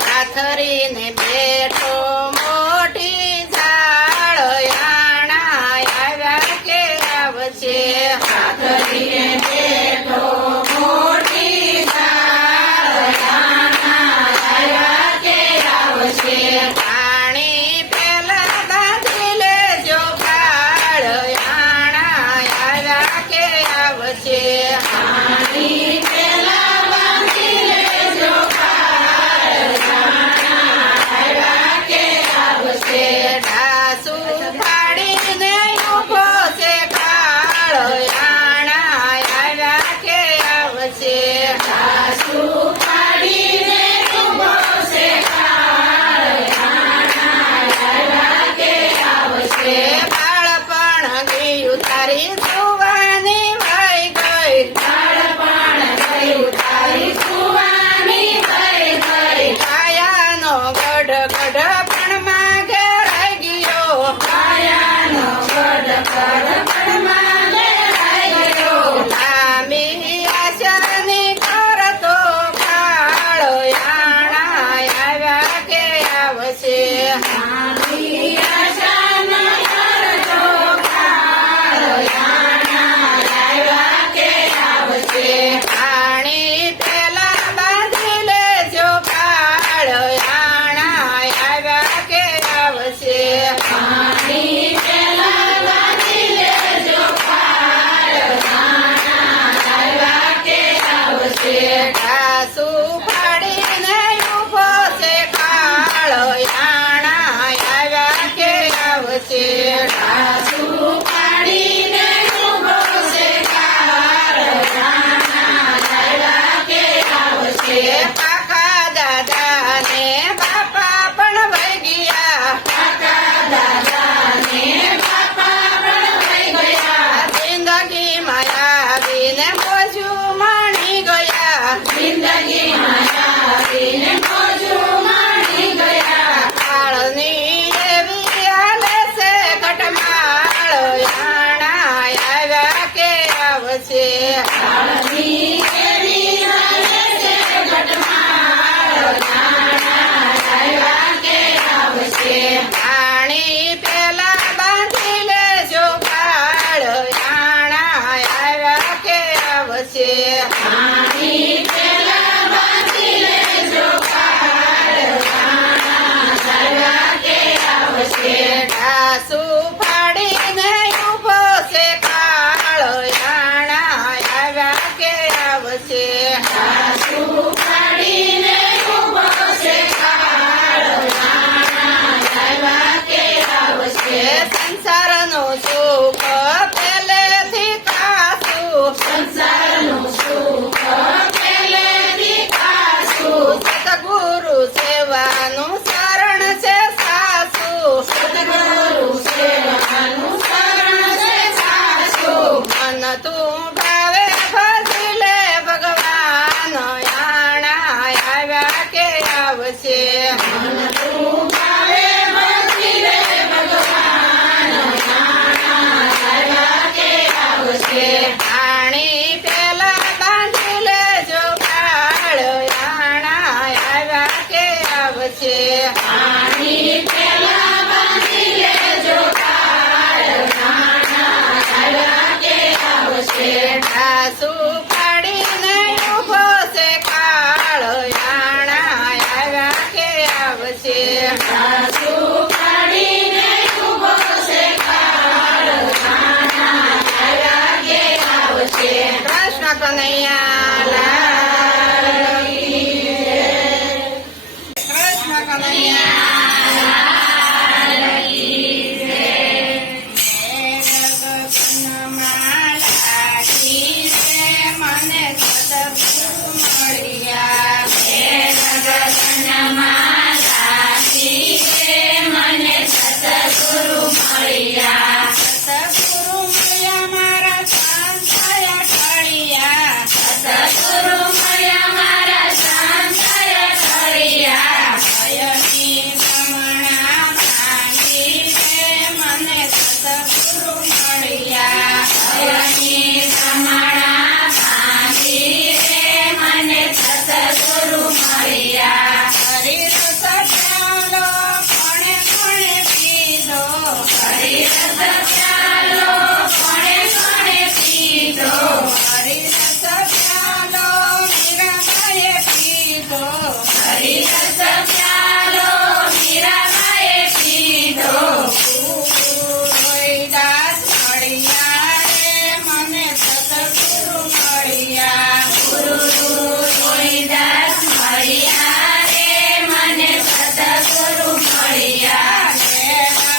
પાથરીને બેઠો મોટી ઝાડ યાણા આવ્યા કે આવશે પાથરીને બેઠો મોટી ઝાડ યાણા આવ્યા કે આવશે પાણી પેલા બાંધી લેજો ભાળ યાણા આવ્યા કે આવશે પાણી પેલા બાંધી લેજો ડાસુ ફાડીને ઊભો છે કાળો યાણા આવ્યા કે આવશે ડાસુ ફાડીને ઊભો છે કાળો યાણા આવ્યા કે આવશે બાળપણ ગયું તારી સુવાની વહી ગઈ બાળપણ ગયું તારી સુવાની વહી ગઈ કાયાનો ગઢ ગઢ પણ માગે લાંબી આશાની કરતો કાળો યાણા આવ્યા કે આવશે લાંબી આશાની કરતો કાળો યાણા આવ્યા કે આવશે પાણી પેલા બાંધી લેજો કાળો યાણા આવ્યા કે આવશે પાણી પેલા બાંધી લેજો ડાસુ ફાડીને ઊભો છે કાળો યાણા આવ્યા કે આવશે ડાસુ ફાડીને ઊભો છે કાળો યાણા આવ્યા કે આવશે કાકા દાદાને બાપા પણ વહી ગયા કાકા દાદાને બાપા પણ વહી ગયા જિંદગીમાં આવીને મોજું માણી ગયા જિંદગીમાં આવીને મોજું માણી ગયા કાળની એવી હાલે છે ઘટમાળ યાણા આવ્યા કે આવશે કાળની એવી હાલે છે ઘટમાળ યાણા આવ્યા કે આવશે પાણી પેલા બાંધી લેજો કાળ યાણા આવ્યા કે આવશે પાણી પેલા બાંધી લેજો કાળ યાણા આવ્યા કે આવશે ડાસુ ફાડીને ઊભો છે કાળો યાણા આવ્યા કે આવશે ડાસુ ફાડીને ઊભો છે કાળો યાણા આવ્યા કે આવશે સંસારનું સુખ પહેલેથી કાસું સંસારનું સુખ પહેલેથી કાસું સતગુરુ સેવાનું શરણ છે સાસુ સતગુરુ સેવાનું શરણ છે સાસુ મન તું ભાવે ભજી લે ભગવાન યાણા આવ્યા કે આવશે મન તું ભાવે ભજી લે ભગવાન યાણા આવ્યા કે આવશે પાણી પેલા બાંધી લેજો કાળ યાણા આવ્યા કે આવશે પાણી પેલા બાંધી લેજો કાળ યાણા આવ્યા કે આવશે પ્યાલો કોણે કોણે પીધો હરિરસ પ્યાલો મીરાબાઈએ પીધો હરિરસ પ્યાલો મીરાબાઈએ પીધો રોહિદાસ મળ્યા રે મને સતગુરુ મળ્યા રોહિદાસ મળ્યા રે મને સતગુરુ મળ્યા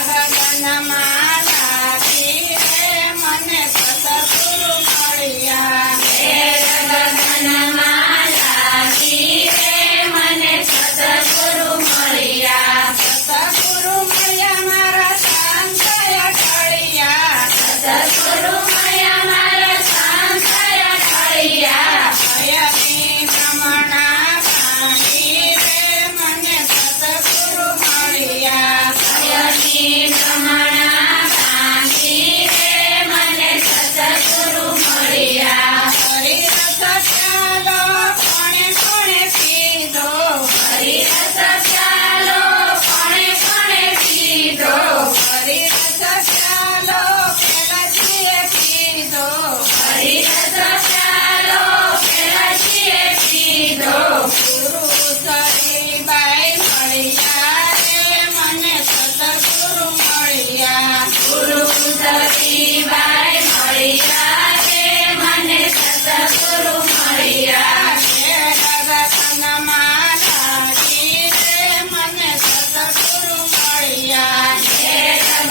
ગગનમાં લાગી રે મને સતગુરુ મળ્યા ગગનમાં લાગી રે મને સતગુરુ મળ્યા સતગુરુ મળ્યા મારા શાંતય ઢળિયા સતગુરુ મળ્યા મારા શાંતય ઢળિયા ભયની ભ્રમણા ભાંગી રે મને સતગુરુ મળ્યા ભયની ભ્રમણા ભાંગી રે મને સતગુરુ મળ્યા હરિરસ પ્યાલો કોણે કોણે પીધો હરિરસ પ્યાલો કોણે કોણે પીધો હરિરસ પ્યાલો પેલાજીએ પીધો હરિરસ પ્યાલો પેલાજીએ પીધો ગુરુ સરીબાઈ મળ્યા રે મને સતગુરુ મળ્યા ગુરુ સરીબાઈ મળ્યા રે મને સતગુરુ મળ્યા ગગનમાં લાગી રે મને સતગુરુ મળ્યા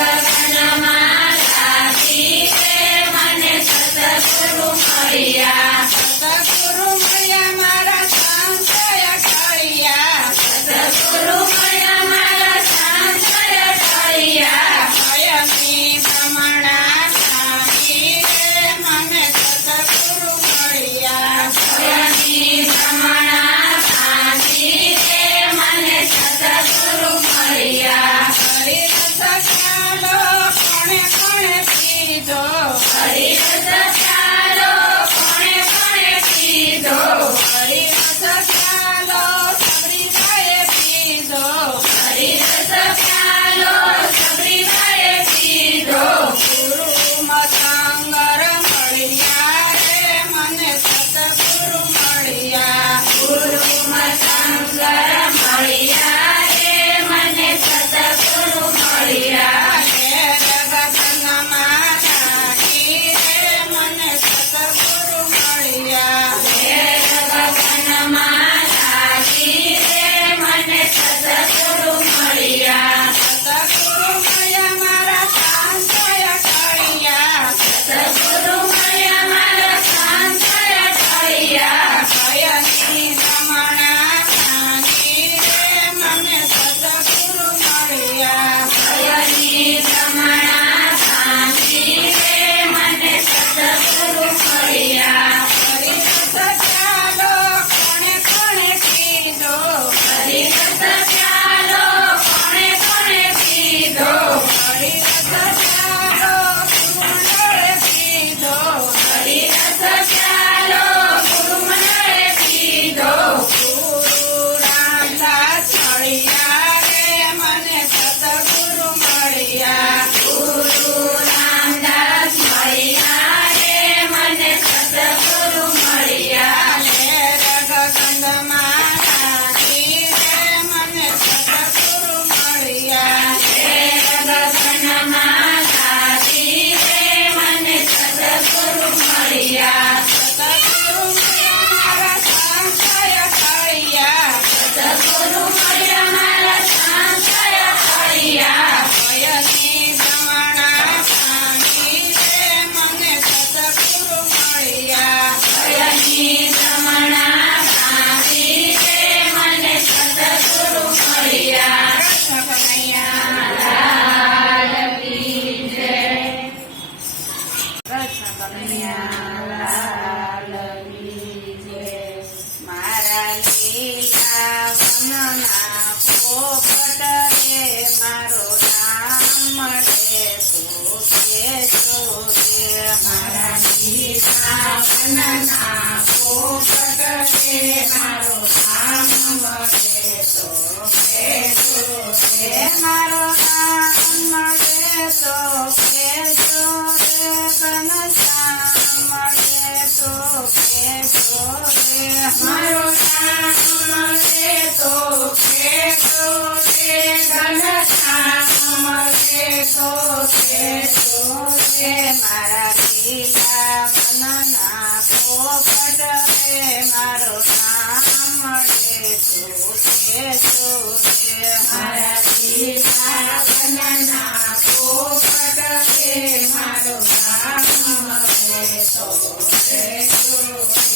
ગગનમાં લાગી રે મને સતગુરુ મળ્યા સતગુરુ મળ્યા મારા શાંતય ઢળિયા સતગુરુ મળ્યા મારા શાંતય ઢળિયા ભયની ભ્રમણા ભાંગી રે મને સતગુરુ મળ્યા ભયની ભ્રમણા ભાંગી રે મને સતગુરુ મળ્યા હરિરસ પ્યાલો કોણે કોણે પીધો હરિરસ પ્યાલો કોણે કોણે પીધો હરિરસ પ્યાલો સબરીબાઈએ પીધો હરિરસ પ્યાલો સબરીબાઈએ પીધો ગુરુ મતંગર મળ્યા રે મને સતગુરુ મળ્યા ગુરુ મતંગર મળ્યા રે મને સતગુરુ મળ્યા ગગનમાં લાગી રે મને સતગુરુ મળ્યા ગગનમાં લાગી રે મને સતગુરુ મળ્યા સતગુરુ મળ્યા મારા શાંતય ઢળિયા સતગુરુ મળ્યા મારા શાંતય ઢળિયા ભયની ભ્રમણા ભાંગી રે મને સતગુરુ મળ્યા ભયની ભ્રમણા ભાંગી રે મને સતગુરુ મળ્યા હરિરસ પ્યાલો કોણે કોણે પીધો હરિરસ પ્યાલો કોણે કોણે પીધો હરિરસ પ્યાલો ગુરુમંડળે પીધો હરિરસ પ્યાલો ગુરુમંડળે પીધો ગુરુ રામદાસ મળ્યા રે મને સતગુરુ મળ્યા ગુરુ રામદાસ મળ્યા રે મને સતગુરુ મળ્યા ગગનમાં લાગી રે મને સતગુરુ મળ્યા ગગનમાં લાગી રે મને સતગુરુ મળ્યા સતગુરુ મળ્યા મારા શાંતય ઢળિયા સતગુરુ મળ્યા મારા શાંતય ઢળિયા ભયની ભ્રમણા ભાંગી રે મને સતગુરુ મળ્યા ભયની ભ્રમણા ભાંગી રે મને સતગુરુ મળ્યા કૃષ્ણ કનૈયા લાલ કી જય કૃષ્ણ કનૈયા લાલ કી જય મારા લીલા વનના પોપટ રે મારો રામ મળે તો કેજો રે મારા લીલા વનના પોપટ રે મારો રામ મળે તો કેજો રે મારો રામ મળે તો કેજો મારા લીલા વનના પોપટ રે મારો નામ મળે તો કેજો રે મારા લીલા વનના પોપટ રે મારો નામ મળે તો કહેજો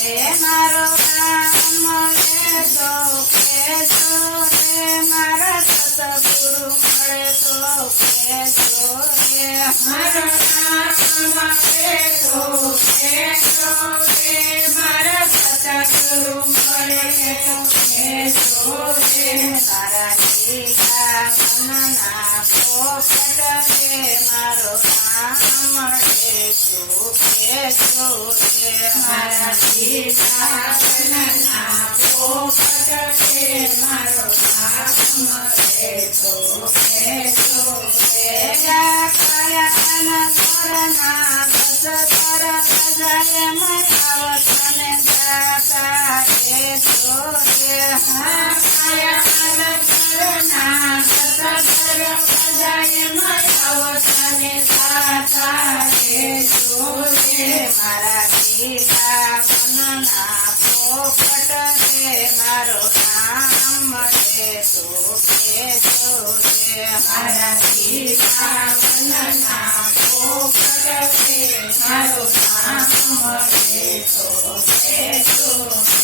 રે મારો નામ મળે તો કેજો રે મારા સતગુરુ મળે તો કેજો રે મારો નામ મળે તો કહેજો રે મારા સતગુરુ મળે તો કહેજો રે મારા લીલા મનના પોપટ રે મારો નામ મળે તો કેજો રે મારા લીલા વનના પોપટ રે મારો નામ મળે તો કહેજો રે કયાના તોરના બસતર ગજાય મયાવતને દાતા રે જોરે મારા લીલા મનના પોપટ રે મારો નામ મળે તો કેજો રે મારા લીલા વનના પોપટ રે મારો નામ મળે તો કહેજો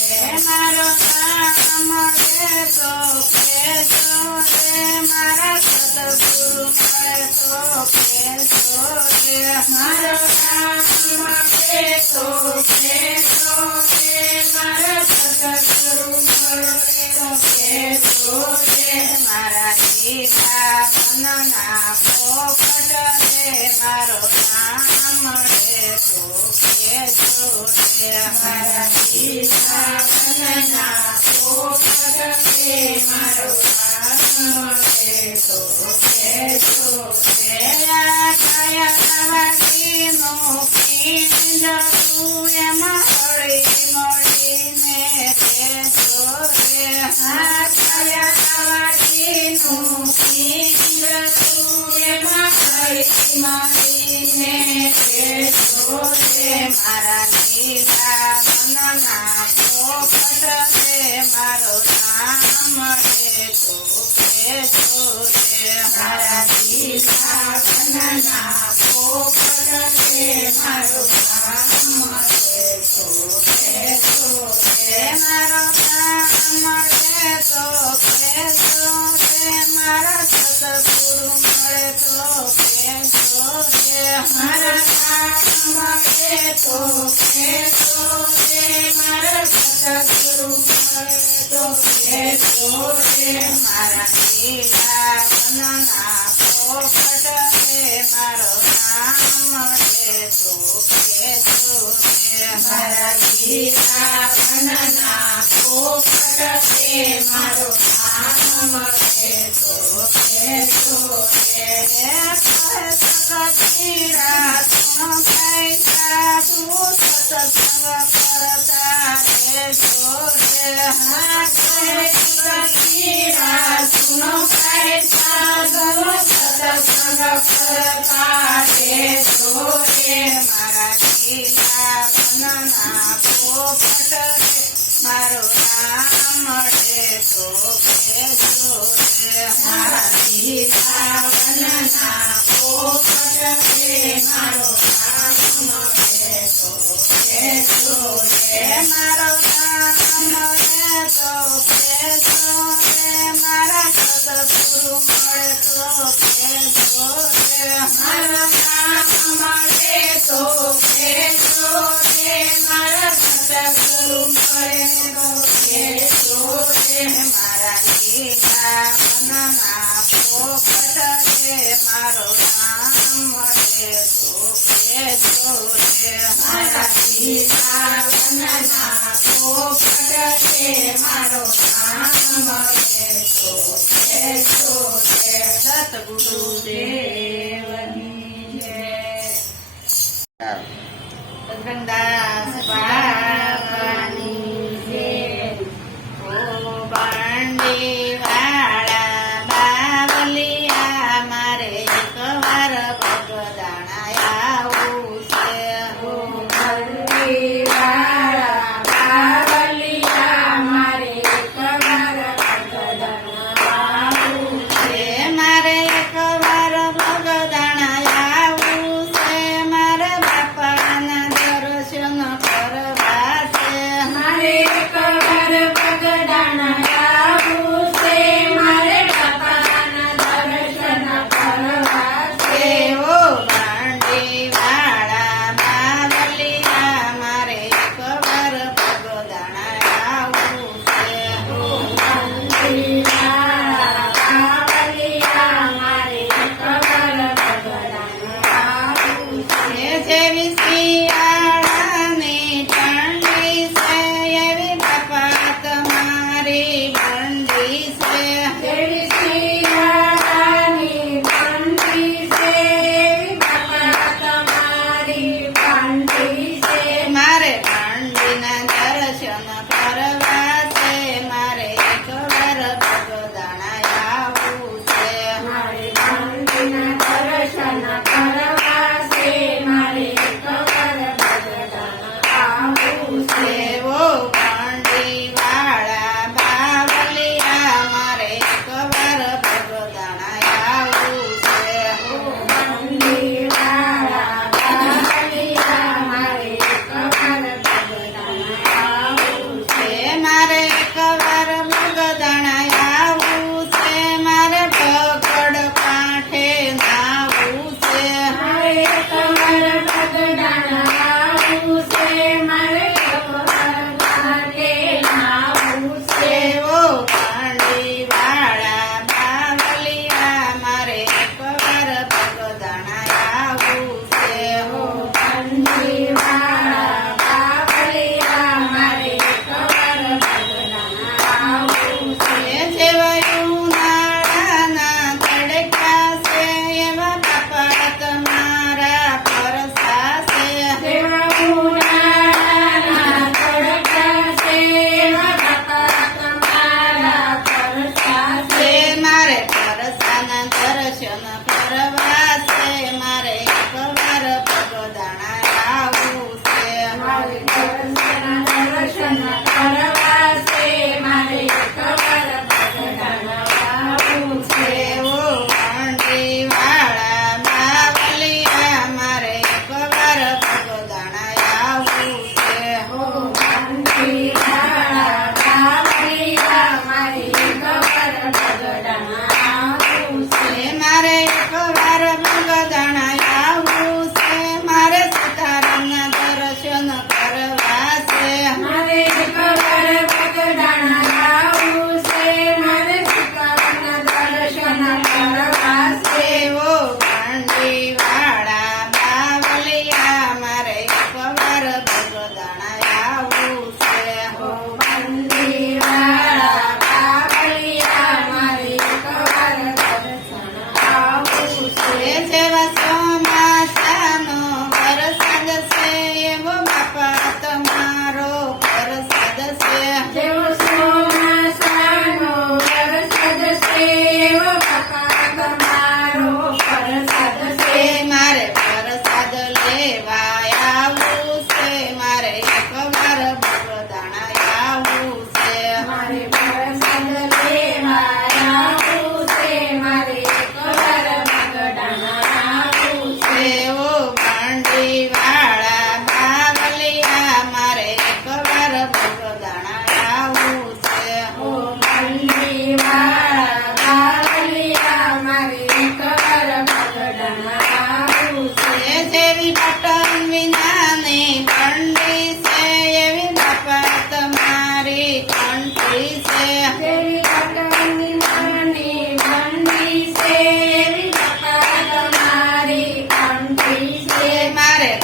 રે મારો નામ મળે તો કેજો રે મારા સતગુરુ મળે તો કેજો રે મારો નામ મળે તો કહેજો રે મારા સતગુરુ મળે તો કહેજો રે મારા લીલા મનના પોપટ રે મારો નામ મળે તો કેજો રે મારા લીલા વનના પોપટ રે મારો નામ મળે તો કહેજો રે કાયાવાદીનું પિંજરું એમાં હળી મળીને રહેજો રે કાયાવાદીનું પિંજરું એમાં હળી મળીને રહેજો રે મારા લીલા મનના પોપટ રે મારો નામ મળે તો કેજો રે મારા લીલા વનના પોપટ રે મારો નામ મળે તો કહેજો રે મારો નામ મળે તો કેજો રે મારા સતગુરુ મળે તો કેજો રે મારા નામ મળે તો કહેજો રે મારા સતગુરુ મળે તો કહેજો રે મારા લીલા વનના પોપટ રે મારો નામ મળે તો કેજો રે મારા લીલા વનના પોપટ રે મારો નામ મળે તો કહેજો રે કબીરા સુનો પૈસા તું સત્સંગ કરતા રહેજો રે કબીરા સુનો પૈસા ગયો સત્સંગ કરતા રહેજો રે મારા લીલા વનના પોપટ રે મારો નામ મળે તો કેજો રે મારા લીલા વનના પોપટ રે મારો નામ મળે તો કહેજો રે મારો નામ મળે તો કેજો રે મારા સતગુરુ મળે તો કેજો રે મારો નામ મળે તો કહેજો રે મારા સતગુરુ મળે તો કહેજો રે મારા લીલા વનના પોપટ રે મારો નામ મળે તો કેજો રે મારા લીલા વનના પોપટ રે મારો નામ મળે તો કહેજો રે સતગુરુ દેવની જય ગંગાસ બાબાની જય ઓ બાંડી વાળા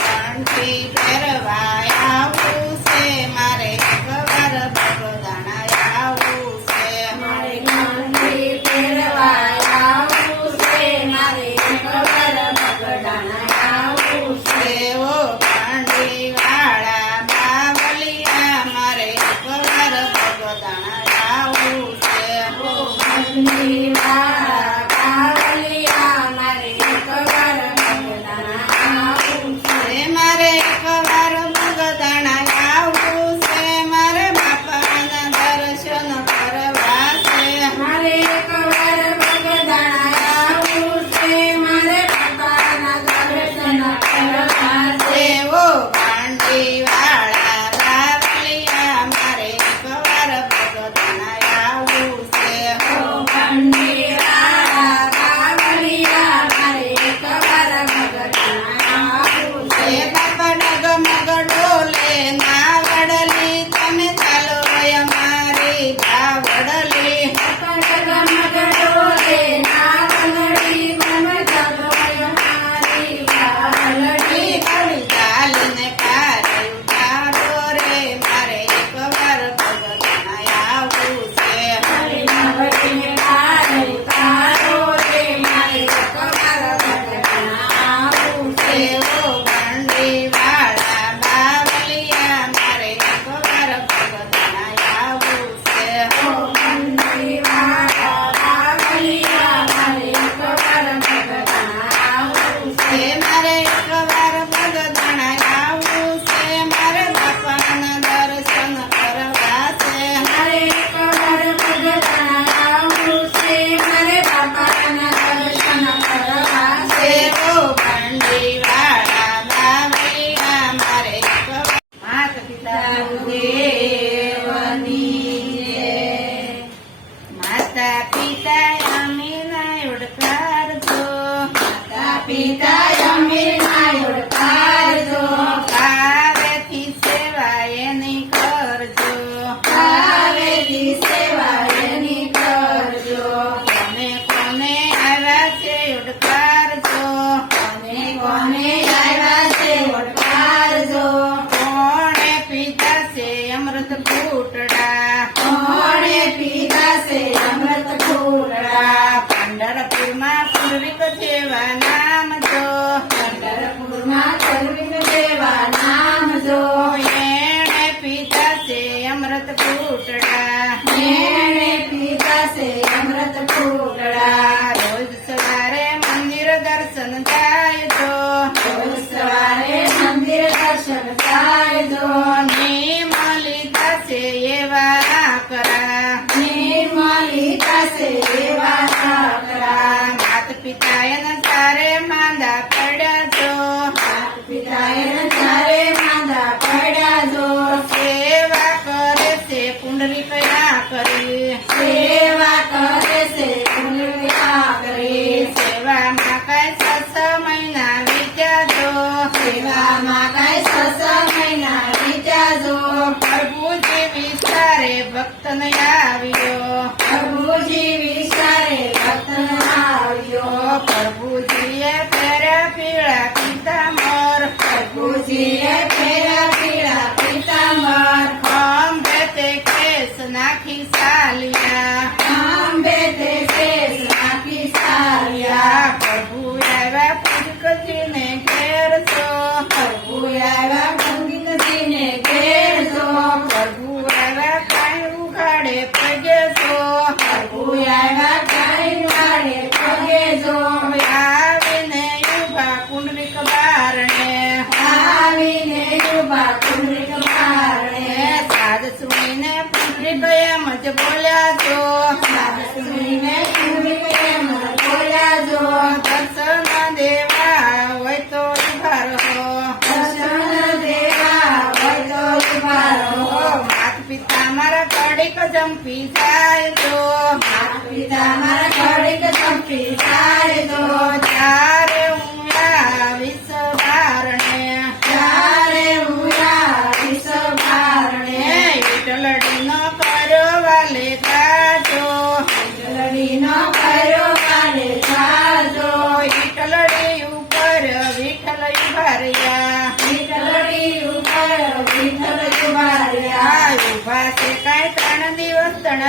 કંઠી પહેરવા આવું છે મારે એકવાર બગદાણા આવું છે મારે કંઠી પહેરવા આવું છે મારે એકવાર બગદાણા આવું છે એવો કંઠી વાળા બાવલિયા મારે એકવાર બગદાણા આવું છે કંઠી વાળા બાવલિયા મારે એકવાર બગદાણા આવું છે મારે એકવાર બગદાણા આવું છે મારે બાપાના દર્શન કરવા છે મારે એકવાર બગદાણા આવું છે મારે બાપાના દર્શન કરવા છે એવો કાંડી વાળા બાવલિયા મારે એકવાર બગદાણા આવું છે કંઠી વાળા બાવલિયા મારે એકવાર બગદાણા આવું છે એ બાપા ડગમગ ડોલે ના વડલી તમે ચાલો અમારી ગાવડલી ચાલીને કારે ઉતારો રે મારે એકવાર બગદાણા આવું છે એવો કાંડી વાળા બાવલિયા મારે એકવાર બગદાણા આવું છે એ મારે એકવાર બગદાણા આવું છે મારે બાપાના દર્શન કરવા છે એવો કાંડી વાળા બાવલિયા મારે એકવાર માતા પિતા માતા પિતા અમીના ઉડકારજો પિતા અમીના ઉડકારજો કાવેથી સેવા એની કરજો કાવેરી સેવા એની કરજો કોને કોને આવ્યા છે ઉડકારજો અને કોને આવ્યા છે ઉડકારજો કોણે પીતા છે અમૃત ફૂટડા કોણે પીધા છે અમૃત ફૂલડા પંઢરપુરમાં પૂર્વિક જેવા નામ જો પંઢરપુરમાં કરવીન દેવા નામ જો એણે પીતા છે અમૃત ફૂટડા એણે પીધા છે અમૃત ફૂલડા રોજ સવારે મંદિર દર્શન થાય જો રોજ સવારે મંદિર દર્શન થાય જો નિર્મલી થશે એવા કરા નિર્મલી થશે એવા સાકરા માત પિતા એના તારે માંદા પડ્યા જો પિતા એને ચારે માંદા પડ્યા જો સેવા કરે છે કુંડલી કયા કરી સેવા કરે છે પુણ્યા કરી સેવામાં કઈ 6 મહિના વીત્યા જો સેવામાં કઈ 6 મહિના વીત્યા જો પ્રભુજી વિચારે ભક્તને આવ્યો પ્રભુજી વિચારે વતન આવ્યો પ્રભુજીએ પહેર્યા પીળા પિતાંબર પ્રભુજીએ ફેરા પીળા પિતાંબર ખંભે તે કેસ નાખી ચાલ્યા આંબે તે શેષ નાખી ચાલ્યા પ્રભુ આવ્યા પુષ્કજીને ઘેર છો પ્રભુ આવ્યા પંડિતજીને ઘેર જો પ્રભુ આવ્યા કાંઈ ઉઘાડે પગે છો પ્રભુ આવ્યા કાંઈ વાળે પગે જો આવીને ઉભા કુંડલિક બારણે આવીને યુવા કુંડલિક બારણે સાદ સુણીને પુત્રી એમ જ બોલ્યા જો સુણીને કુંડલિક એમ બોલ્યા જો દર્શન દેવા હોય તો ઉભા રહો દર્શન દેવા હોય તો ઉભા રહો માત પિતા મારા કડીક જંપી જાય તો પિતા મારા ઘડીક ચંપી જાય જો ત્યારે હું આવીશ બારણે ત્યારે હું આવીશ બારણે વિઠલડીનો કર્યો વાલે કાઢો લડીનો કર્યો વાલે જાજો વિઠલડી ઉપર વિઠ્ઠલ ઉભા રહ્યા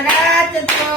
રાખજો.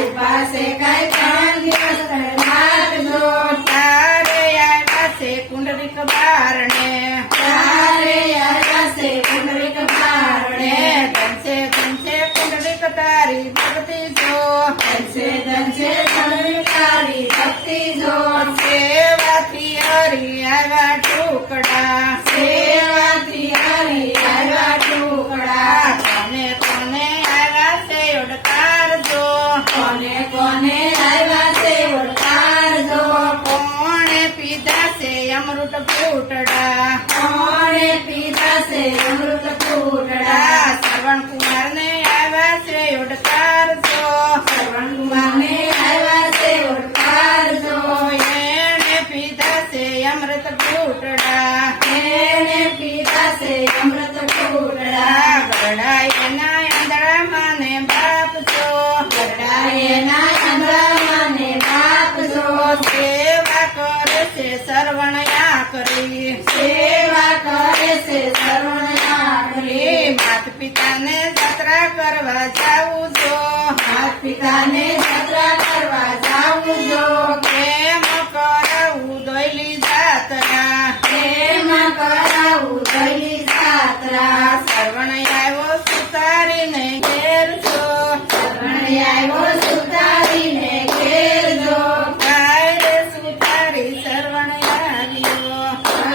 ઉપાસે કઈ 3 દિવસ રાખજો. તારે આવ્યા છે કુંડલિક બારણે, તારે આવ્યા છે કુંડલિક બારણે. ધનશે ધનશે કુંડલિક તારી ભક્તિ જો. ધનશે ધનશે કુંડલિક તારી ભક્તિ જો. સેવાથી હરી આવ્યા ટુકડા, સેવાથી હરી આવ્યા ટુકડા. કોને કોને આવ્યા છે ઓડકારજો. કોને કોને આવ્યા છે ઓળખારજો. કોણે પીધા છે અમૃત ફૂટડા, કોણે પીધા છે અમૃત ફૂટડા. શ્રવણ કુમાર ને આવ્યા છે ઓડકારજો. શ્રવણ કુમારને આવ્યા છે ઓળખારજો. એણે પીધા છે અમૃત ફૂટડા, એને પીધા છે અમૃત ફૂટડા. ગરડા એના આંધળામાં ને બાપજો. ગરડાએના આંધળાને બાપજો. સેવા કરે છે સરવણયા કરી, સેવા કરે છે સર્વના કરી. માત પિતાને જાત્રા કરવા જાવું જો. માત પિતાને જાત્રા કરવા જાવું જો. કેમ કરાવું દોયલી જાત્રા, એમાં કરાવું દૈલી જાત્રા. શ્રવણ આવ્યો સુતારીને ઘેર જો. શ્રવણ આવ્યો સુતારીને ઘેર જો. કાયરે સુતારી શ્રવણ આવ્યો,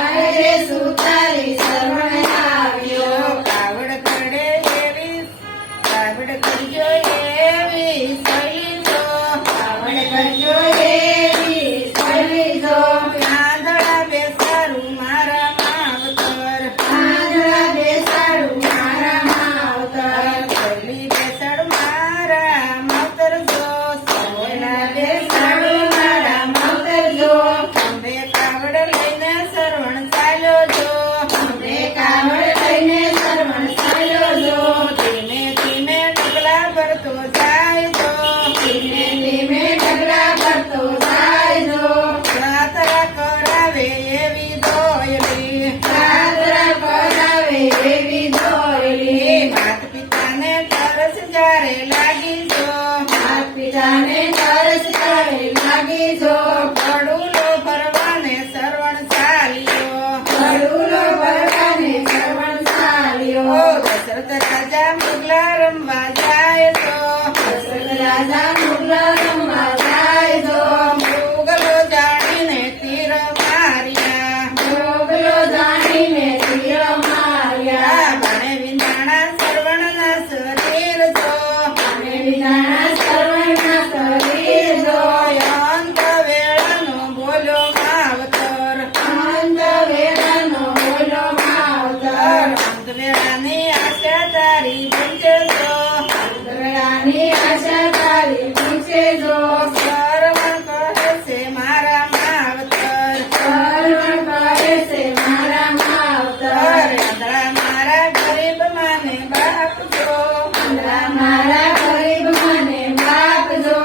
અરે સુતારી શ્રવણ આવ્યો. કાવડ કરડે એવી, કાવડ કરજો એવી સહી જો. આવડ કરજો એવી સળી જો. આંધળા બેસારું મારા માવતર, આંધળા બેસાડું મારા માવતર. પહેલી બેસાડ મારા માવતર જો. ઓલા બેસાડું મારા માવતર જો. ખંભે કાવડ લઈને સરવણ ચાલ્યો જો. બે કાવડ લઈને શ્રવણ ચાલ્યો જો. ધીમે ધીમે ડગલા ભરતો જાય જો. ધીમે ધીમે ડગલા ભરતો જાય જો. જાત્રા કરાવે એવી દોયલી, જાત્રા કરાવે એવી દોયલી. માત પિતાને તરસ જ્યારે લાગી જો. માત પિતાને તરસ ત્યારે લાગી જો. પડુલો ભરવાને સરવણ ચાલ્યો. ગળુલો ભરવાને શ્રવણ ચાલ્યો. ઓ દશરથ રાજા મુગલા રમવા જાય તો. દશરથ રાજા મુગલા રમવા જાય જો. મુગલો જાણીને તીર માર્યા, મોગલો જાણીને તીર માર્યા. ભણે વિંધાણા સરવણના શરીર જો. અને વિનાના શ્રવણના શરીર જો. અંત વેળાનો બોલ્યો માવતર, અંત વેળાનો બોલો માવતર. અંત વેળાની આશા તારી પૂછે જો. અંતરયાની આશા તારી પૂછે જો. શ્રવણ કહે છે મારા માવતર, શ્રવણ કરે છે મારા માવતર. આંધળા મારા ગરીબ માને બાપ જો. આંધળા મારા ગરીબ મને બાપ જો.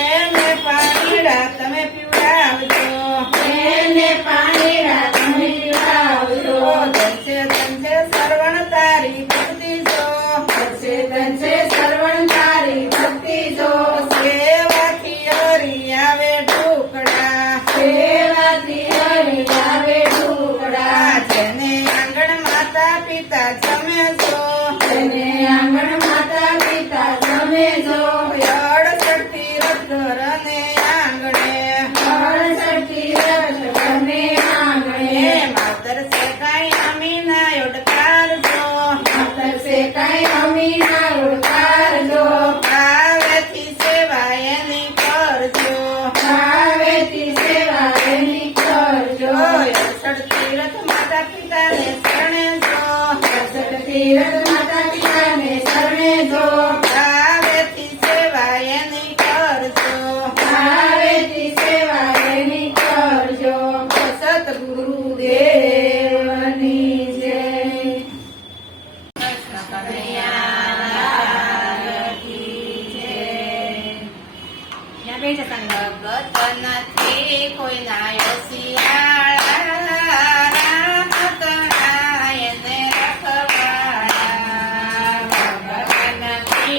એને પાણીડા તમે પીવડાવજો. એને પાણીડા તમે પીવડાવજો. ધનશે ધનશે શ્રવણ તારી ભક્તિ જો. ધનશે ધનશે શ્રવણ તારી ભક્તિ જો. સેવાથી હરી આવે ઢોકળા, સેવાથી હરી આવે ટુકડા. જેને આંગણ માતા પિતા જમે છો. તેને આંગણ માતા પિતા જમે જો. 68 તીરથ ઘર અને આંગણે, 68 તીરથ ઘરને આંગણે. માતર છે કાંઈ અમી ના ઓડકાર જો. માતર છે કાંઈ અમી ના ઓળખારજો. ભાવેથી સેવા એની કરજો. ભાવેથી સેવા એની કરજો. 68 તીરથ માતા પિતાને શરણે જો. 68 તીરથ માતા પિતાને શરણે જો. ભાવેથી સેવા એની કરજો. ભાવેથી સેવા એની કરજો. સતગુરુ દેવની જય. ભગત નથી કોઈ નાયો શિયાળા, રામ તણાય ને રખવાળા. ભગત નથી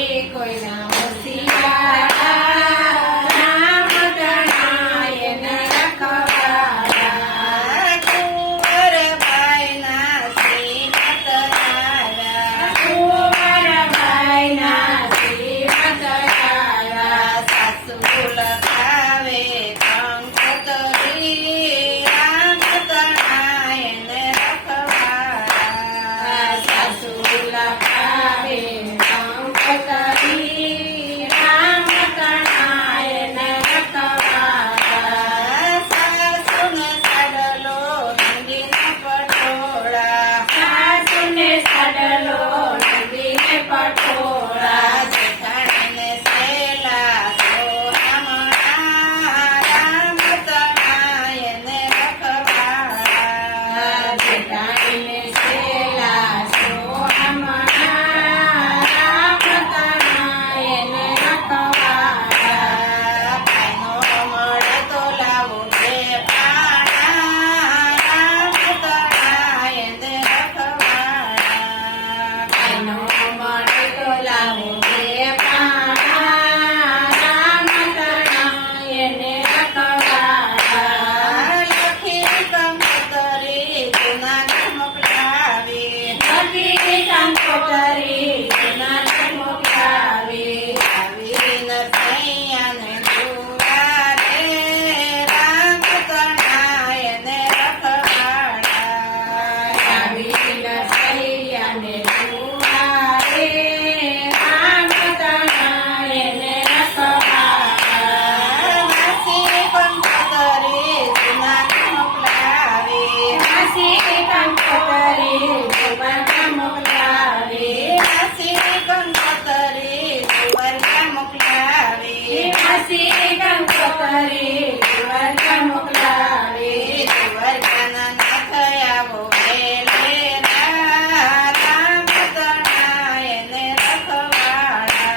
કંકોતરી જુનાને મોકલાવી આવી નરસૈયાને દુલારે રામ તણાયને રખવાડા આવી નરસૈયાને દુલારે રામ તણાયને રખવાડા વાસી કંકોતરી જુનાને મોકલાવી વાસી કંકોતરી જુનાને મોકલાવી વાસી કંકોતરી સુવર્ણા મોકલાવી વાસી કંકોતરી જુનાને મોકલાવી સુવર્ણાના નાથ આવો વેલેરા રામ તણાયને રખવાડા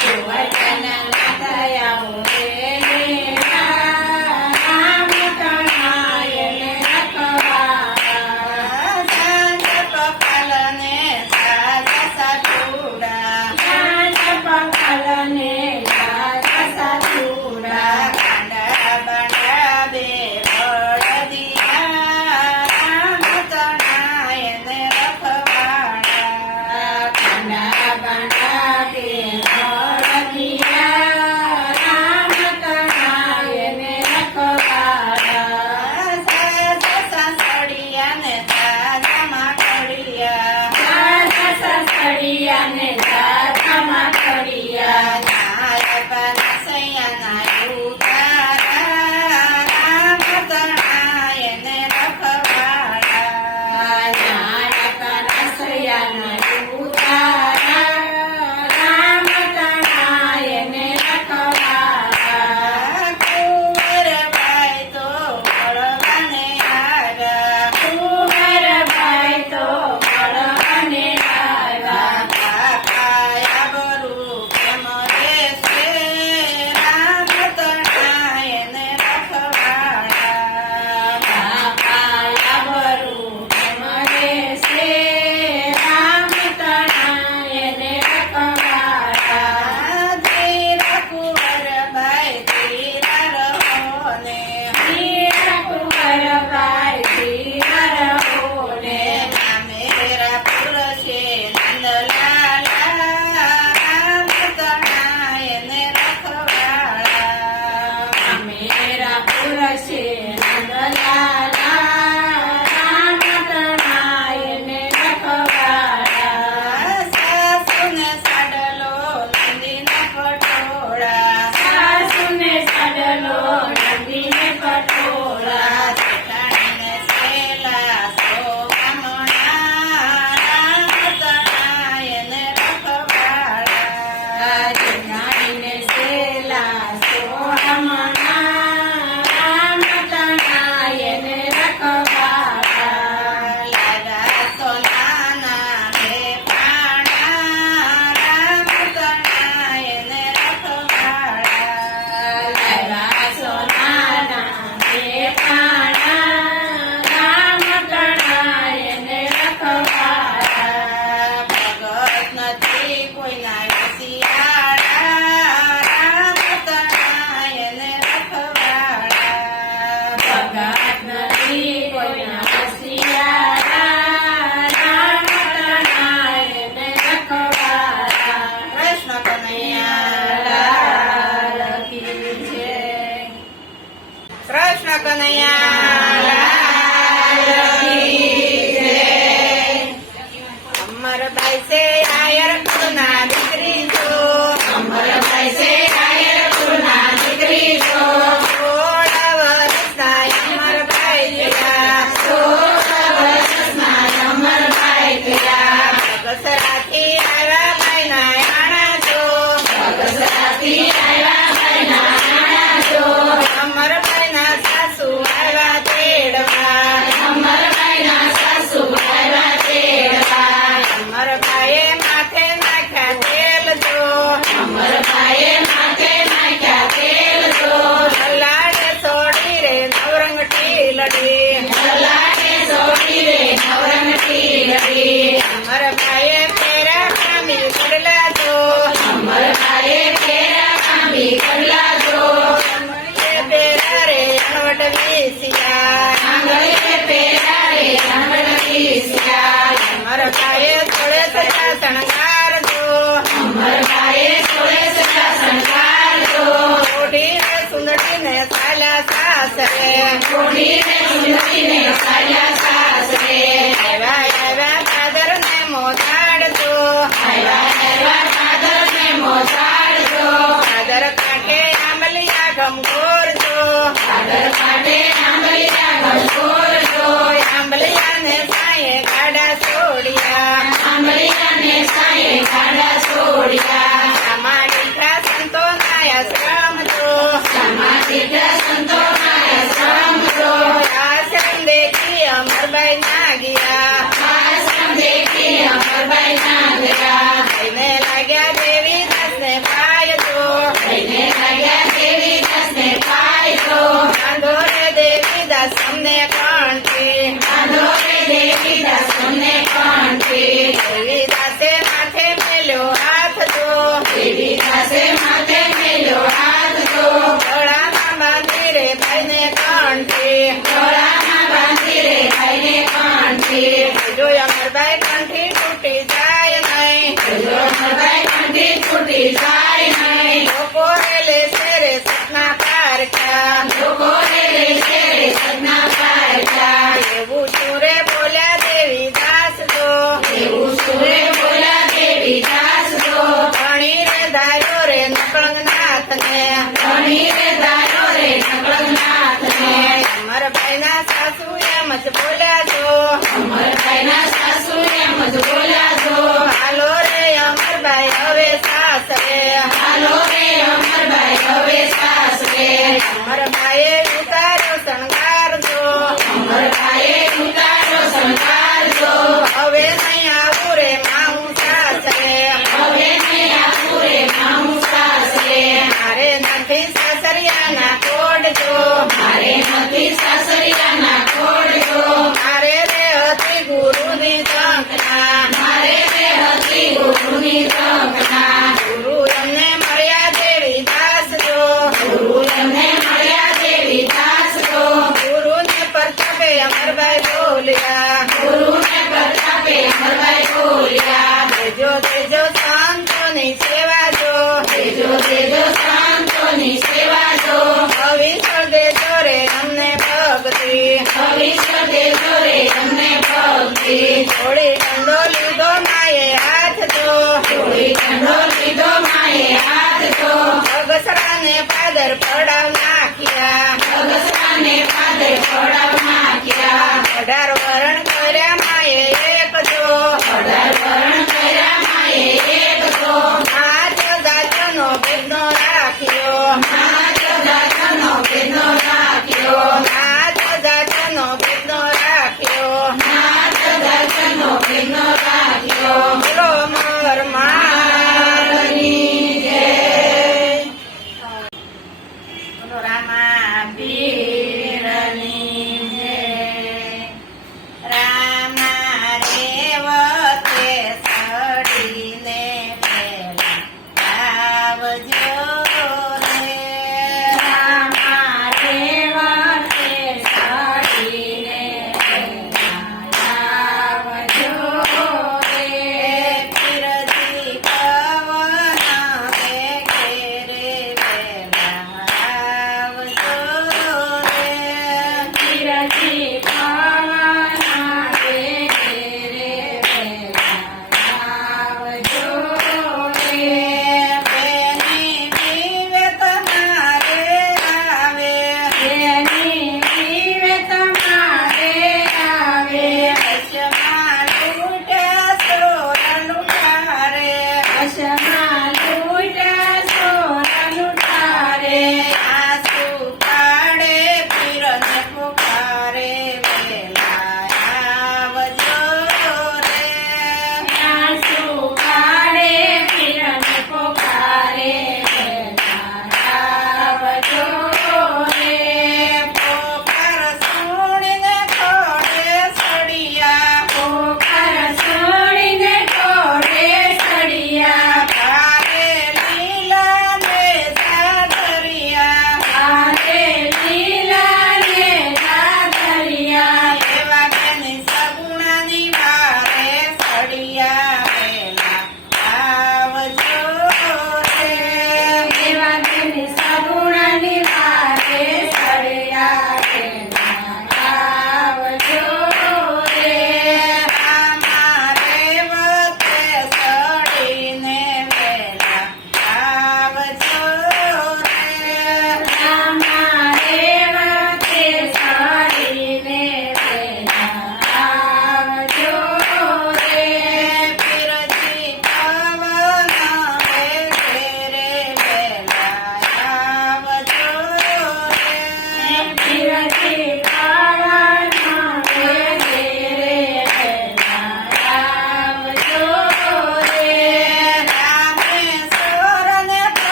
સુવર્ણના થયા રામ તણાયને રખવાડા સાંજ પખાલને સાજા સાચુડા જ્ઞાન પંખલને રાજા સાચુડા કાંડા બાંડા બે બળદિયા રામ તણાયને રખવાડા કાંડા બાંડા બે હળદિયા રામ તણાયને રખવાડા સાજા સાસડિયાને સાજા માખડિયા રાજા સસડિયાને રાજા માખડિયા નાયપના સૈયાના ઉતારા રામ તણાયને રખવાડા જ્ઞાન પરસયાના ઉતારા રામ તણાયને રખવાડા કુંવરબાઈ તો મળવાને આવ્યા કુંવરબાઈ તો મળવાને આવ્યા કાકાયા બરું કેમ રે સાસરે ઓઢીને ચુંદડીને ચાલ્યા સાસરે આવ્યા ફાધરને મોસાડજો આવ્યા ફાધરને મોસાડજો ફાધર કાંઠે આંબલિયા ગમગોરજો ફાધર કાઢે આંબલિયા ઘસોરજો આંબલિયાને સાયે ગાડા છોડ્યા આંબલિયાને સાયે ગાડા છોડ્યા આમાં દીકરા સંતો નાયા શ્રમજો સમાધિકા સંતોના આશ્રમજો આશ્રમ દેખી અમરબાઈ ના ગયા આશ્રમ દેખી અમરબાઈ ના ગયા થઈને લાગ્યા દેવી દાસને પાયજો થઈને લાગ્યા દેવી દાસને પાયજો બાંધો રે દેવી દાસ અમને કંઠી બાંધો રે દેવી દાસ તમને કંઠી દેવી દાસે માથે મેલ્યો હાથ જો દેવી દાસે માથે મેલ્યો હાથ જો ગળામાં બાંધી રે ભાઈને કંઠી ગળામાં બાંધી રે ભાઈને કંઠી જો અમરબાઈ કંઠી તૂટી જાય નહીં જો અમરબાઈ કંઠી છૂટી જાય નહીં લોકો રે લેશે રે સપના પારખ્યા લોકો રે લેશે રે સદના પારખ્યા એવું સુરે બોલ્યા દેવી દાસ જો એવું સુરે બોલ્યા દેવી દાસ જો ધણી રે ધાર્યો રે નકળંગનાથને ધણી રે દાયો રે નકળનાથને અમરભાઈના સાસુ એમ જ બોલ્યા જો અમરભાઈના સાસુ એમ જ બોલ્યા જો હાલો રે અમરભાઈ હવે સાસરે હાલો રે અમરભાઈ હવે સાસરે અમરભાઈએ ઉતાર્યો શણગાર જો અમરભાઈએ ઉતારો શણગાર જો હવે નહીં આવું રે માઉં સાસરે હવે નહીં આવું રે માઉં સાસરે મારે નથી સાસરિયાના કોડ જો મારે નથી સાસરિયાના કોડ જો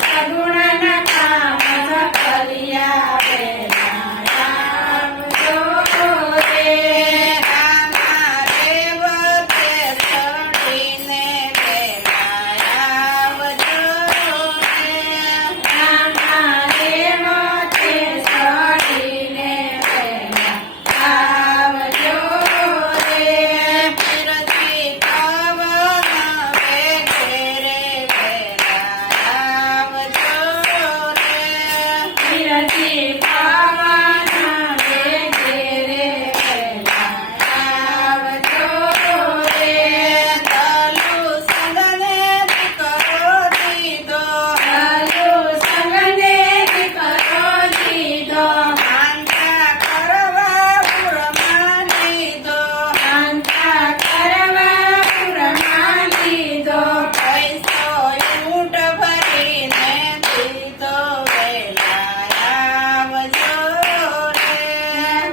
સગુણના કામ સકલિયા વેલા આવજો રે. રામા રેવતે ચડીને વેલા આવજો રે. રામા રેવતે ચડીને વેલા આવજો રે. ફિરતી પવન વેગે રે વેલા આવજો રે. ફિરતી પવન વેગે રે વેલા આવજો રે. દલુ સંગને દીકરો દીધો ચાલુ સંગને દીકરો દીધો. માનતા કરવા પુરમાં લીધો. શાંતા કરવા પુરમાં લીધો. પૈસો ઊંટ ભરીને દીધો વેલા આવજો રે.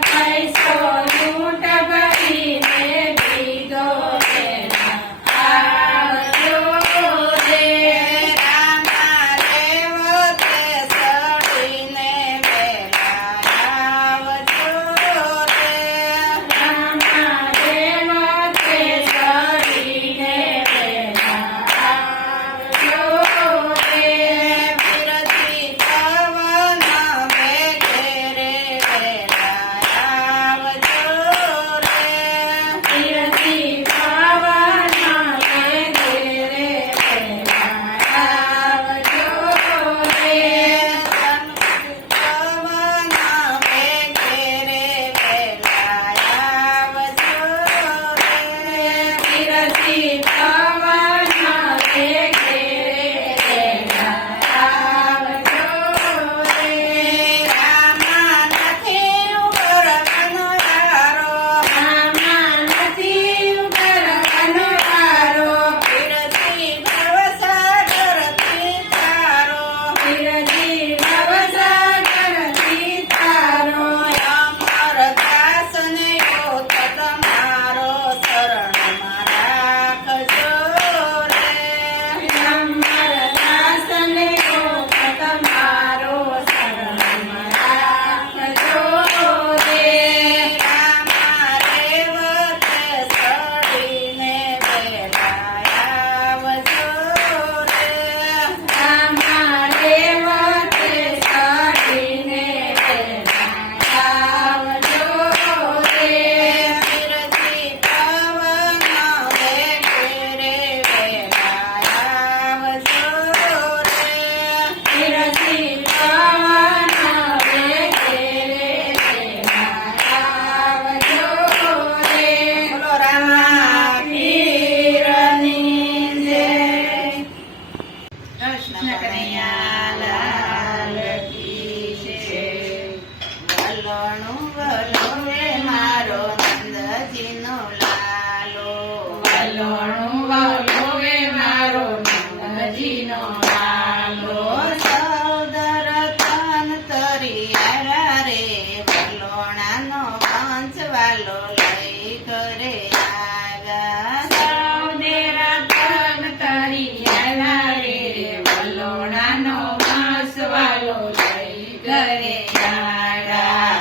પૈસો લૂંટ ભરીને દીધો વેલા આવજો રે. રામા રેવતે ચડીને વેલા આવજો રે. રામા રેવતે ચડીને વેલા આવજો રે. ફિરતી પવન વેગે રે વેલા આવજો રે. ફિરતી પવન વેગે રે વેલા આવજો રે. પવન વેગે રે વેલા આવજો રે. ફિરતી પવન વેગે રે વેલા આવજો રે. રામા નથી ઉગરવાનો યારો. રામા નથી ઉગરવાનો વારો. ફિરતી ભવસાગરથી તારો. ફિરતી ભવસાગરથી તારો. અમર દાસને યોત તમારો શરણમાં રાખજો રે. અમરદાસને કોક તમારો શરણમાં રાખજો રે. રામા રેવતે ચડીને વેલા આવજો રે. રામા રેવતે ચડીને વેલા આવજો રે. ફિરતી પવન વેગે રે વેલા આવજો રે. ફિરતી પવન વેગે રે વેલા આવજો રે. બોલો રામા પીરની જય. કૃષ્ણ કનૈયા લાલ કી જય. વલણું વલોવે મારો નંદજીનો લાલો. વલોણું વલોવે મારો નંદજીનો લાલો. સૌદર તન તરિયારા રે વલોણાનો વંશવાલો લઈ ઘરે આવ્યા. સૌદેરા તન તરિયાલા રે વલોણાનો વાંસવાલો લઈ ઘરે આવ્યા.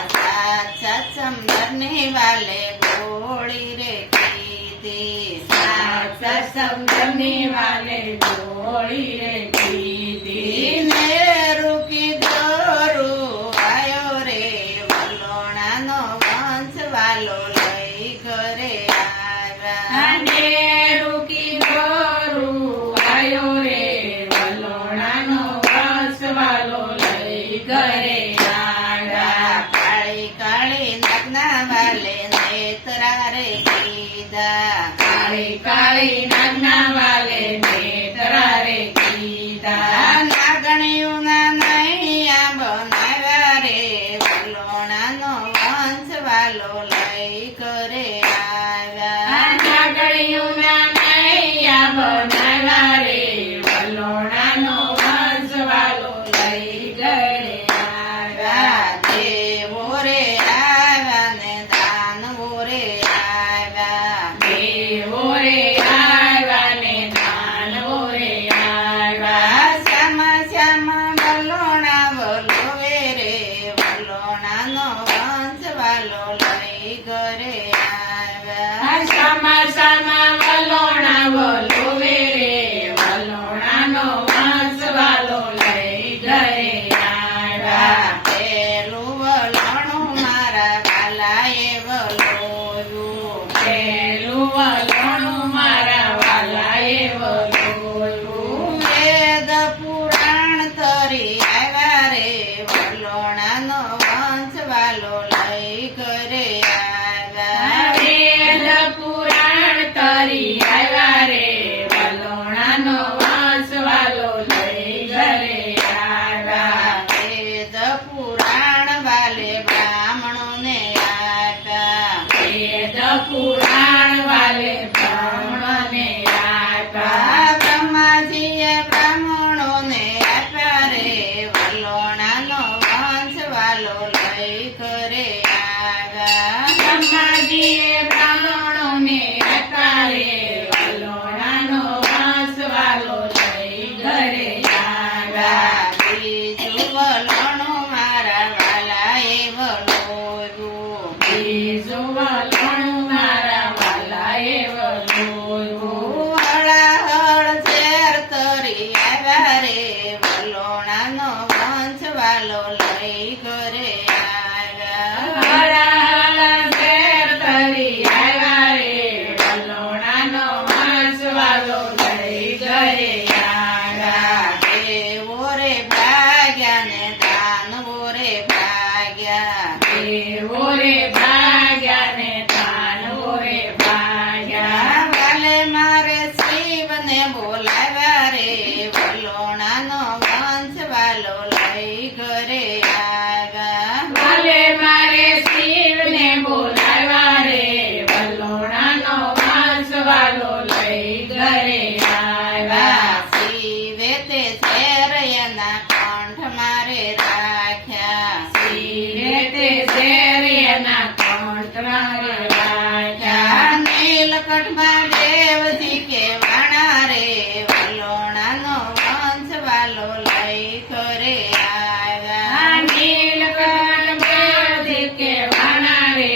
સાત સંબરની વાલે બોળી રે કીધી. સાત સમજની વાલે ડોળી રે કીધી. મેરું કીધું આયો રે વલોણાનો વંશવાલો લઈ ઘરે આવ્યા. અને રૂકી દોરું આયો રે વલોણાનો વાંસવાલો લઈ ઘરે આવ્યા. કાળી કાળી નાગના વાલે નેતરા રે કીધા. કાળી કાળી નાગના વાલે નેતરા રે કીધા. નાગણીઓના નૈયા બનાવ્યા રે વલોણાનો વંશવાલો લઈ ઘરે આવ્યા. નાગણીઓના નૈયા બનાવ્યા રે વલોણાનો વાંસવાલો લઈ ઘરે આવ્યા. દેવો રે આવ્યા ને દાનવો રે આવ્યા. દેવો રે આવ્યા ને દાનવો રે આવ્યા. શ્યામ શ્યામ શ્યામા વલોણા વલોવે રે વલોણાનો વંશ વાલો લઈ ઘરે આવ્યા શ્યામા શ્યામા વલોણા વલોવે રે વલોણાનો વંશ વાલો લઈ ઘરે આવ્યા પેલું વલોણું મારા વાલાએ વલોવ્યું પેલું વલોણું મારા વાલાએ વલોવ્યું વેદ પુરાણ તરી આવ્યા રે વલોણાનો વંશ વાલો લઈ ઘરે આવ્યા વેદ પુરાણ તરી આવ્યા રે વલોણાનો વંશ વાલો લઈ ઘરે આવ્યા વેદ પુરાણ વાલે બ્રાહ્મણોને આપ્યા વેદ પુરાણ વાલે બ્રાહ્મણને આપ્યા બ્રહ્માજીએ બ્રાહ્મણોને આપ્યા રે વલોણાનો વંશ વાલો લઈ ઘરે આવ્યા બ્રહ્માજીએ બ્રાહ્મણોને આપ્યા રે વલોણાનો વંશ વાલો લઈ ઘરે આવ્યા બીજું વલોણું મારા વાલાએ વલોવ્યું બીજું વલોણું મારા વાલાએ વલોવ્યું હળાહળ ઝેર તરી આવ્યા રે વલોણાનો વંશ વાલો લઈ ઘરે આવ્યા હળાહળ ઝેર તરી આવ્યા રે વલોણાનો વંશ વાલો લઈ ઘરે આવ્યા દેવો રે ભાગ્યા ને દાનવો રે ભાગ્યા દેવો રે ભાગ્યા ને દાનવો રે ભાગ્યા વાલે મારે શિવને બોલાવ્યા રે વલોણાનો વંશ વાલો લઈ ઘરે આવ્યા ભલે મારે શિવને બોલાવ્યા રે વલોણાનો વંશ વાલો લઈ ઘરે આવ્યા શિવે તે ઝેર એના કંઠ મારે રાખ્યા શિવે તે ઝેર એના કંઠમાં રાખ્યા નીલકંઠમાં દેવજી કે વાણા રે વલોણાનો વંશ વાલો લઈ ઘરે આવ્યા નીલકંઠ દેવજી કે વાણા રે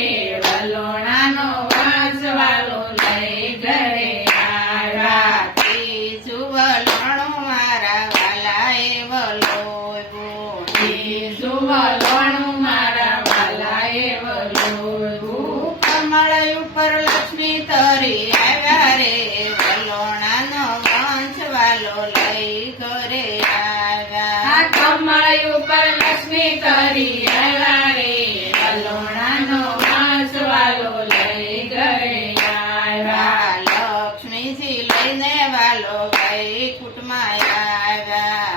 વલોણાનો વંશ વાલો લઈ ઘરે આવ્યા ત્રીજું વલોણું મારા વાલાએ વલોવ્યું ત્રીજું વલોણું મારા વાલાએ વલોવ્યું કમળ ઉપર લક્ષ્મી તરી આવ્યા રે વલોણાનો વંશ વાલો લઈ ઘરે આવ્યા આ કમળ ઉપર લક્ષ્મી તરી આવ્યા રે વલોણાનો વંશ વાલો લઈ ઘરે આવ્યા લક્ષ્મીજી લઈને વાલો વૈકુંઠમાં આવ્યા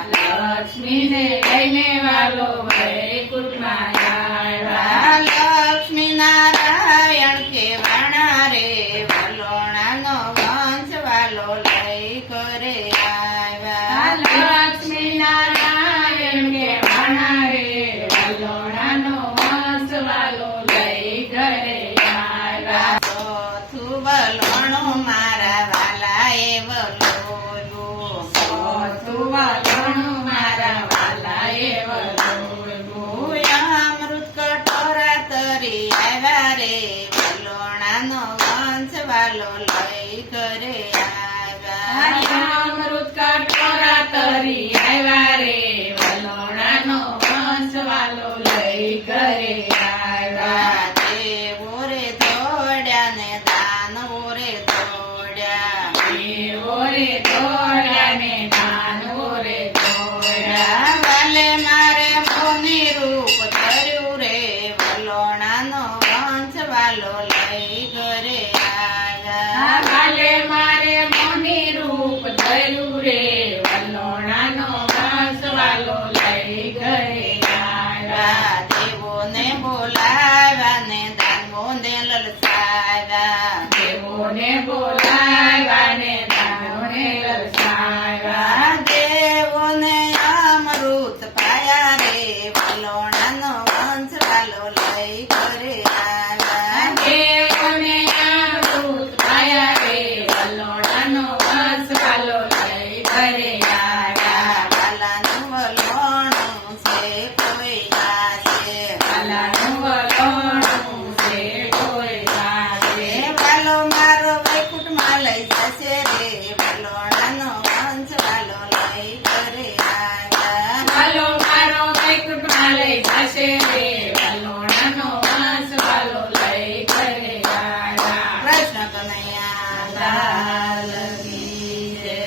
લક્ષ્મીને લઈને વાલો વૈકુંઠમાં આવ્યા લક્ષ્મી નારાયણ કે વાણા રે વલોણાનો વંશ વાલો લઈ ઘરે આવ્યા લક્ષ્મી નારાયણ કે વાણા રે વલોણાનો વંશ વાલો લઈ ઘરે આવ્યા ચોથું વલોણું મારા વાલાએ વલોવ્યું ચોથું વલોણું મારા વાલાએ વલોવ્યું અમૃત કટોરા તરી આવ્યા રે વલોણાનો વંશ વાલો લઈ ઘરે આવ્યા અમૃત કટોરા તરી આવ્યા રે વલોણાનો વંશ વાલો લઈ ઘરે આવ્યા દેવો રે દોડ્યા ને દાનવો રે દોડ્યા દેવો રે દોડ્યા ને દાનવો રે દોડ્યા વાલે મારે મોની રૂપ ધર્યું રે વલોણાનો વંશ વાલો લઈ ઘરે આવ્યા કાલે મારે મોની રૂપ ધર્યું રે વલોણાનો વંશ વાલો લઈ ઘરે આવ્યા દેવોને બોલાવ્યા ને દાનવોને લલચાવ્યા દેવોને બોલાવ્યા ને દાનવોને લલચાવ્યા દેવોને અમૃત પાયા રે વલોણાનો વંશ વાલો લઈ ઘરે આવ્યા દેવોને અમૃત પાયા રે વલોણાનો વંશ વાલો લઈ ઘરે આવ્યા વાલાનું વલોણું છે કોઈ ગાશે વાલાનું વલોણું છે કોઈ ગાશે. વાલો મારો વૈકુંઠમાં લઈ જશે રે વલોણાનો વંશ વાલો લઈ કરે રાજા વાલો મારો વૈકુંઠમાં લઈ જશે રે વલોણાનો વંશ વાલો લઈ કરે રાજા. કૃષ્ણ કનૈયા લાલ કી જય.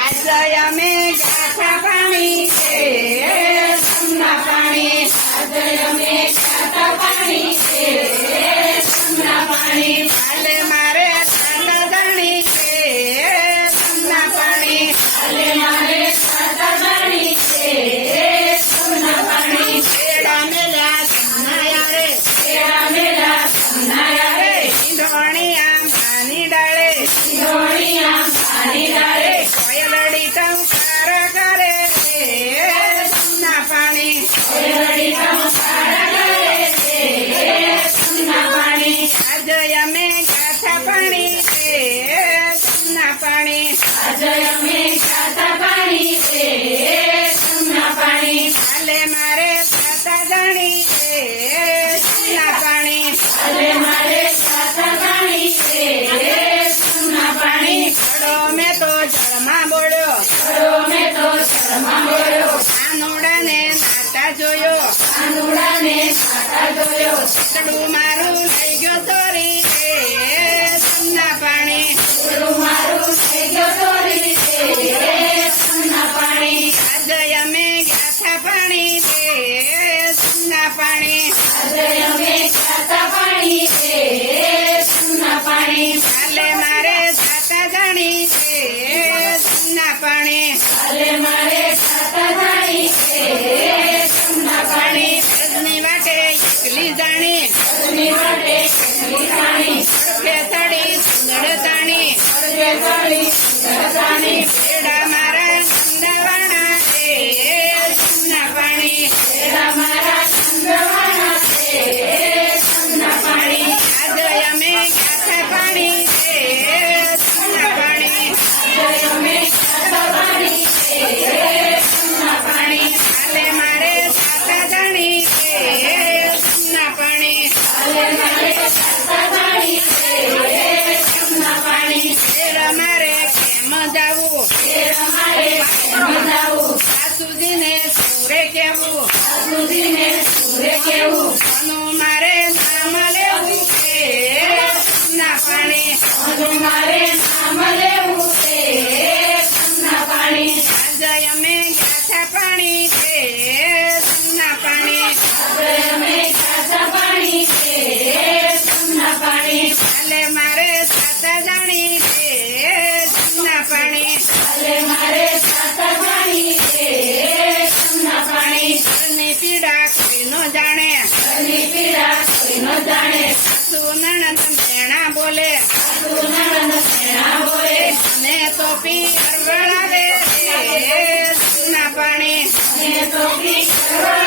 આજે અમે ગાથા પાણી છે સમના પાણી આજે અમે ગાતા પાણી છે સમના પાણી. કાલે મારે સાંડા ધણી છે સમના પાણી કાલે મારે ગાતા પાણી છે સમના પાણી. કેળા મેલ્યા સમનાયા રે કેળા મેલા સમનાયા રે ઈંધોણી આંબાની ડાળે ધોળિયા પાણી ડાળે કોયલડી ટંકાર કરે રે સમના પાણી કોયલડી ટંકાર કરે છે સમના પાણી. આજે અમે ગાથા પાણી છે સમના પાણી આજે અમે ગાતા પાણી છે સમના પાણી. કાલે મારે સાતા ધણી છે સમના પાણી આજે મારે ગાતા પાણી છે સમના પાણી. પડો મેં તો જળમાં બોલ્યો કરો મેં તો શર્મા બોલ્યો કાનુડાને નાતા જોયો કાનુડાને ખાતા જોયો ચડું મારું લઈ ગયો ચોરી રે સમના પાણી ગુરુ મારું થઈ ગયો ચોરી છે સમના પાણી. આજે અમે ગાથા પાણી છે સમના પાણી આજે અમે ગાતા પાણી છે સમના પાણી. કાલે મારે સાતા ધણી છે સમના પાણી કાલે મારે ગાતા પાણી છે સમના પાણી. રજની વાટે એકલી જાણી અગ્નિ વાટે કેટલી પાણી પડખે ચડી સુંદર તાણી અડગે ચડી દરસાની. પેડા મારા નંદવાણા છે સમના પાણી એડા મારા ચંદ્રવાણા છે સમના પાણી. આજે અમે ગાથા પાણી છે સમના પાણી આજે અમે ગાતા પાણી છે સમના પાણી. કાલે મારે સાતા ધણી છે સમના પાણી કાલે મારે ગાતા પાણી છે સમના પાણી. પેડા મારે કેમ જાવું એ અમારે સમજાવું સાસુજીને સુરે કેવું સાસુજીને સુરે કેવું કોનું મારે નામ લેવું છે સમના પાણી અનુ મારે નામ લેવું છે સમના પાણી. આજે અમે ગાથા પાણી છે સમના પાણી આજે અમે ગાતા પાણી છે સમના પાણી. કાલે મારે સાતા જાણી છે સમના પાણી કાલે મારે ગાતા પાણી છે સમના પાણી. ઘરની પીડા કોઈ ન જાણે ઘરની પીડા કોઈ ન જાણે સાસુ નણંદ ભેણા બોલે સાસુ નણંદ ભેણા બોલે અને તો પિયર વળાવે રે સમના પાણી અને તો પી કરવા